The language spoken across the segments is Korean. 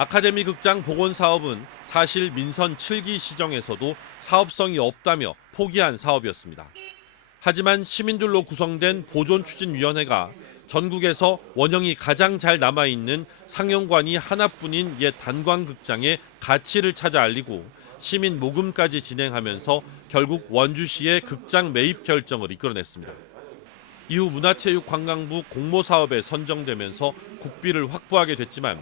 아카데미 극장 복원 사업은 사실 민선 7기 시정에서도 사업성이 없다며 포기한 사업이었습니다. 하지만 시민들로 구성된 보존추진위원회가 전국에서 원형이 가장 잘 남아있는 상영관이 하나뿐인 옛 단광극장의 가치를 찾아 알리고 시민 모금까지 진행하면서 결국 원주시의 극장 매입 결정을 이끌어냈습니다. 이후 문화체육관광부 공모사업에 선정되면서 국비를 확보하게 됐지만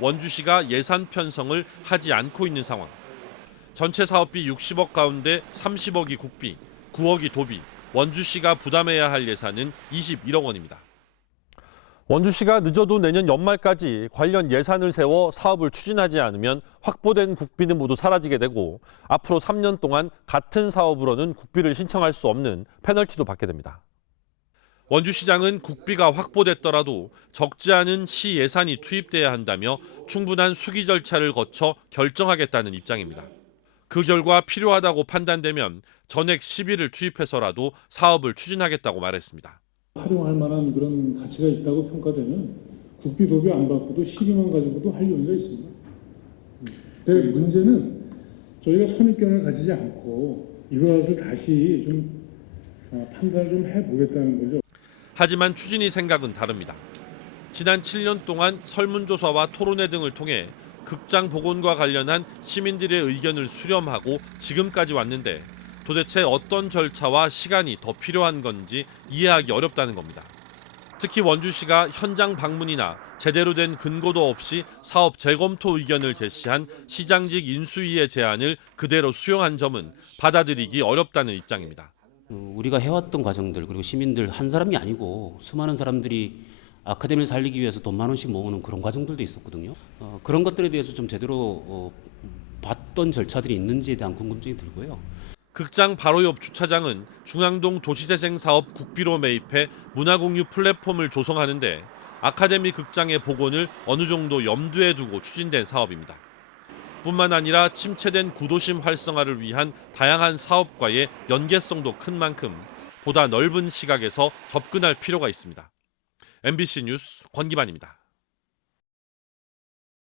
원주시가 예산 편성을 하지 않고 있는 상황. 전체 사업비 60억 가운데 30억이 국비, 9억이 도비, 원주시가 부담해야 할 예산은 21억 원입니다. 원주시가 늦어도 내년 연말까지 관련 예산을 세워 사업을 추진하지 않으면 확보된 국비는 모두 사라지게 되고 앞으로 3년 동안 같은 사업으로는 국비를 신청할 수 없는 페널티도 받게 됩니다. 원주시장은 국비가 확보됐더라도 적지 않은 시 예산이 투입돼야 한다며 충분한 수기 절차를 거쳐 결정하겠다는 입장입니다. 그 결과 필요하다고 판단되면 전액 시비를 투입해서라도 사업을 추진하겠다고 말했습니다. 활용할 만한 그런 가치가 있다고 평가되면 국비 도비 안 받고도 시비만 가지고도 할 용의가 있습니다. 근데 문제는 저희가 선입견을 가지지 않고 이것을 다시 좀 판단을 좀 해보겠다는 거죠. 하지만 추진위 생각은 다릅니다. 지난 7년 동안 설문조사와 토론회 등을 통해 극장 복원과 관련한 시민들의 의견을 수렴하고 지금까지 왔는데 도대체 어떤 절차와 시간이 더 필요한 건지 이해하기 어렵다는 겁니다. 특히 원주시가 현장 방문이나 제대로 된 근거도 없이 사업 재검토 의견을 제시한 시장직 인수위의 제안을 그대로 수용한 점은 받아들이기 어렵다는 입장입니다. 우리가 해왔던 과정들 그리고 시민들 한 사람이 아니고 수많은 사람들이 아카데미를 살리기 위해서 돈 10,000원씩 모으는 그런 과정들도 있었거든요. 그런 것들에 대해서 좀 제대로 봤던 절차들이 있는지에 대한 궁금증이 들고요. 극장 바로 옆 주차장은 중앙동 도시재생 사업 국비로 매입해 문화공유 플랫폼을 조성하는데 아카데미 극장의 복원을 어느 정도 염두에 두고 추진된 사업입니다. 뿐만 아니라 침체된 구도심 활성화를 위한 다양한 사업과의 연계성도 큰 만큼 보다 넓은 시각에서 접근할 필요가 있습니다. MBC 뉴스 권기만입니다.